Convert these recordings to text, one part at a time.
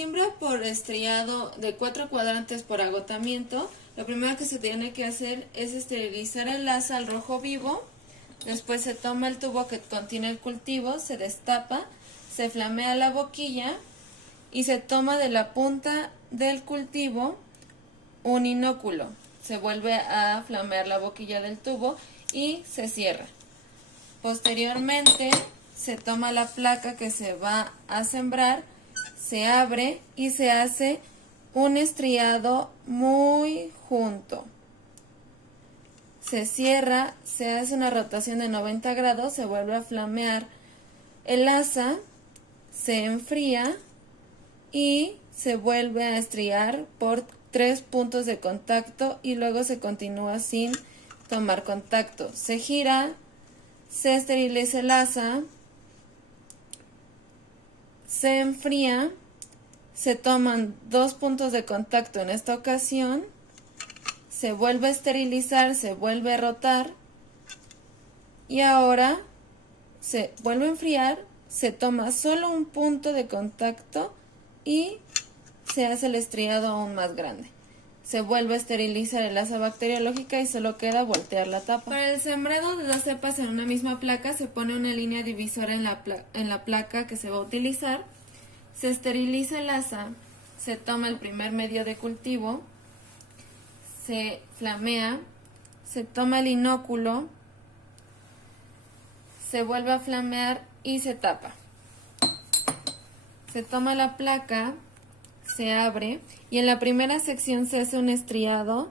siembra por estriado de 4 cuadrantes por agotamiento, lo primero que se tiene que hacer es esterilizar el asa al rojo vivo. Después se toma el tubo que contiene el cultivo, se destapa, se flamea la boquilla y se toma de la punta del cultivo un inóculo. Se vuelve a flamear la boquilla del tubo y se cierra. Posteriormente se toma la placa que se va a sembrar, se abre y se hace un estriado muy junto. Se cierra, se hace una rotación de 90 grados, se vuelve a flamear el asa, se enfría y se vuelve a estriar por 3 puntos de contacto y luego se continúa sin tomar contacto. Se gira, se esteriliza el asa, se enfría, se toman 2 puntos de contacto en esta ocasión, se vuelve a esterilizar, se vuelve a rotar y ahora se vuelve a enfriar, se toma solo un punto de contacto y se hace el estriado aún más grande. Se vuelve a esterilizar el asa bacteriológica y solo queda voltear la tapa. Para el sembrado de 2 cepas en una misma placa se pone una línea divisora en la placa que se va a utilizar. Se esteriliza el asa, se toma el primer medio de cultivo, se flamea, se toma el inóculo, se vuelve a flamear y se tapa. Se toma la placa, se abre y en la primera sección se hace un estriado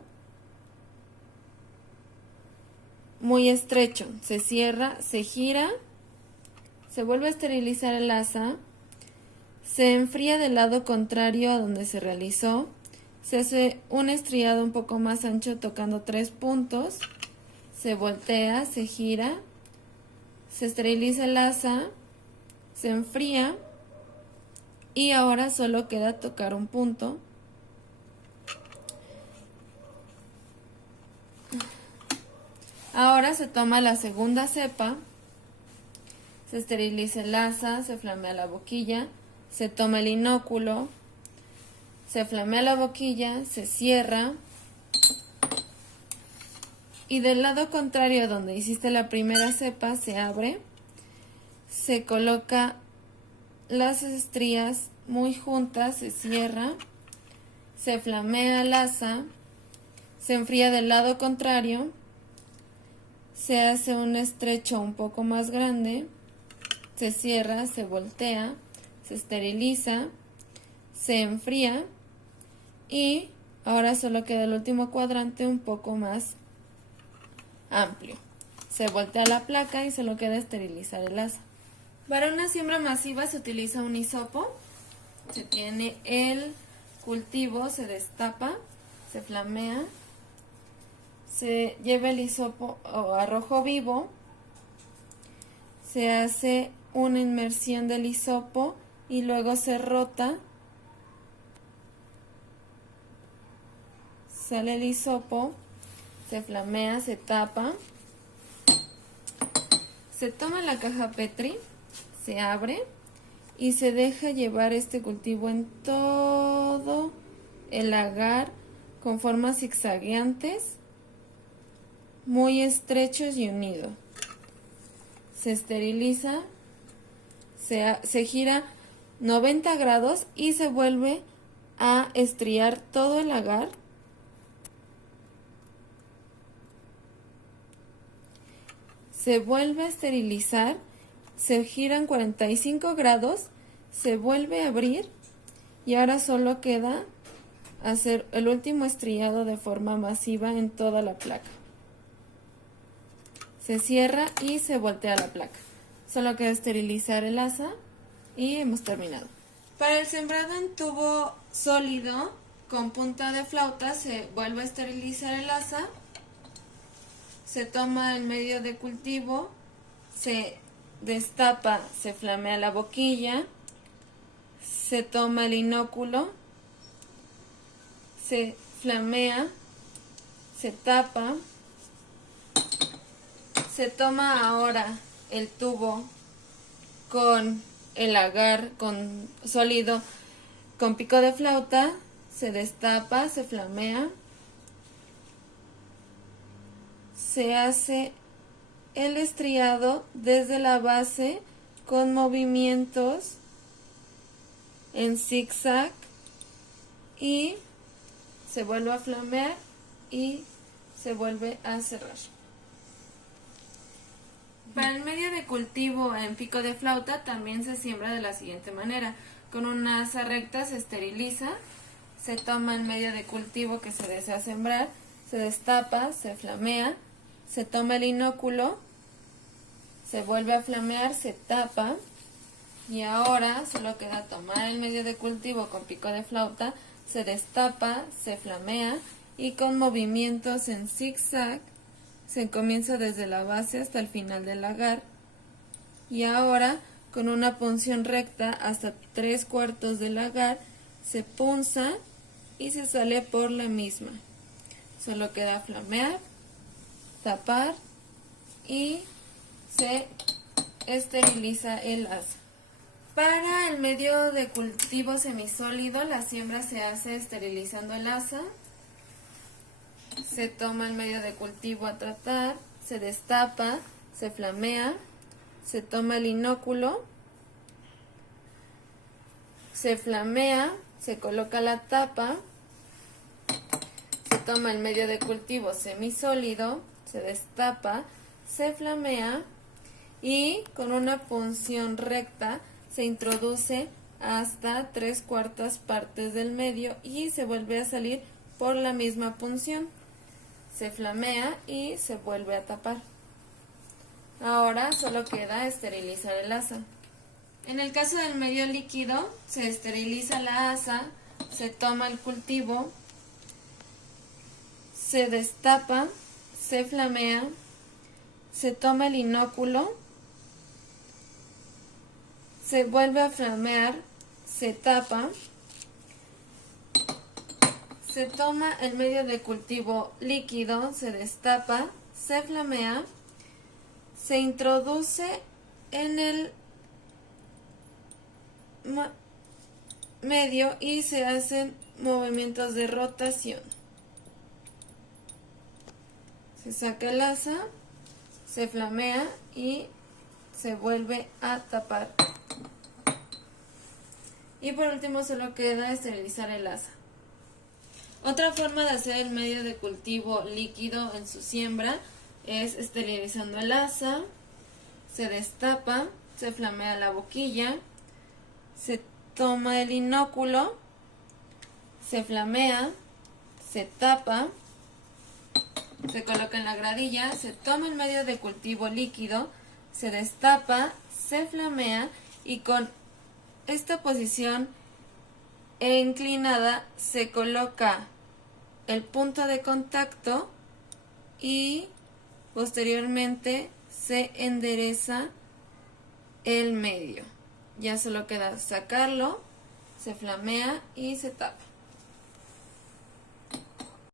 muy estrecho. Se cierra, se gira, se vuelve a esterilizar el asa, se enfría del lado contrario a donde se realizó, se hace un estriado un poco más ancho tocando 3 puntos, se voltea, se gira, se esteriliza el asa, se enfría y ahora solo queda tocar un punto. Ahora se toma la segunda cepa, se esteriliza el asa, se flamea la boquilla, se toma el inóculo, se flamea la boquilla, se cierra y del lado contrario donde hiciste la primera cepa se abre, se coloca las estrías muy juntas, se cierra, se flamea el asa, se enfría del lado contrario, se hace un estrecho un poco más grande, se cierra, se voltea, se esteriliza, se enfría y ahora solo queda el último cuadrante un poco más amplio. Se voltea la placa y solo queda esterilizar el asa. Para una siembra masiva se utiliza un hisopo, se tiene el cultivo, se destapa, se flamea, se lleva el hisopo a rojo vivo, se hace una inmersión del hisopo y luego se rota, sale el hisopo, se flamea, se tapa, se toma la caja Petri, se abre y se deja llevar este cultivo en todo el agar con formas zigzagueantes, muy estrechos y unidos. Se esteriliza, se gira 90 grados y se vuelve a estriar todo el agar. Se vuelve a esterilizar, se giran 45 grados, se vuelve a abrir y ahora solo queda hacer el último estriado de forma masiva en toda la placa. Se cierra y se voltea la placa. Solo queda esterilizar el asa y hemos terminado. Para el sembrado en tubo sólido con punta de flauta se vuelve a esterilizar el asa, se toma el medio de cultivo, se destapa, se flamea la boquilla, se toma el inóculo, se flamea, se tapa, se toma ahora el tubo con el agar con sólido Con pico de flauta se destapa, se flamea, se hace el estriado desde la base con movimientos en zigzag y se vuelve a flamear y se vuelve a cerrar. Para el medio de cultivo en pico de flauta también se siembra de la siguiente manera. Con una asa recta se esteriliza, se toma el medio de cultivo que se desea sembrar, se destapa, se flamea, se toma el inóculo, se vuelve a flamear, se tapa y ahora solo queda tomar el medio de cultivo con pico de flauta, se destapa, se flamea y con movimientos en zigzag se comienza desde la base hasta el final del lagar y ahora con una punción recta hasta 3/4 del lagar se punza y se sale por la misma. Solo queda flamear, tapar y se esteriliza el asa. Para el medio de cultivo semisólido, la siembra se hace esterilizando el asa. Se toma el medio de cultivo a tratar, se destapa, se flamea, se toma el inóculo, se flamea, se coloca la tapa, se toma el medio de cultivo semisólido, se destapa, se flamea y con una punción recta se introduce hasta 3/4 partes del medio y se vuelve a salir por la misma punción. Se flamea y se vuelve a tapar. Ahora solo queda esterilizar el asa. En el caso del medio líquido, se esteriliza la asa, se toma el cultivo, se destapa, se flamea, se toma el inóculo, se vuelve a flamear, se tapa, se toma el medio de cultivo líquido, se destapa, se flamea, se introduce en el medio y se hacen movimientos de rotación. Se saca el asa, se flamea y se vuelve a tapar. Y por último solo queda esterilizar el asa. Otra forma de hacer el medio de cultivo líquido en su siembra es esterilizando el asa, se destapa, se flamea la boquilla, se toma el inóculo, se flamea, se tapa, se coloca en la gradilla, se toma el medio de cultivo líquido, se destapa, se flamea y con esta posición inclinada se coloca el punto de contacto y posteriormente se endereza el medio. Ya solo queda sacarlo, se flamea y se tapa.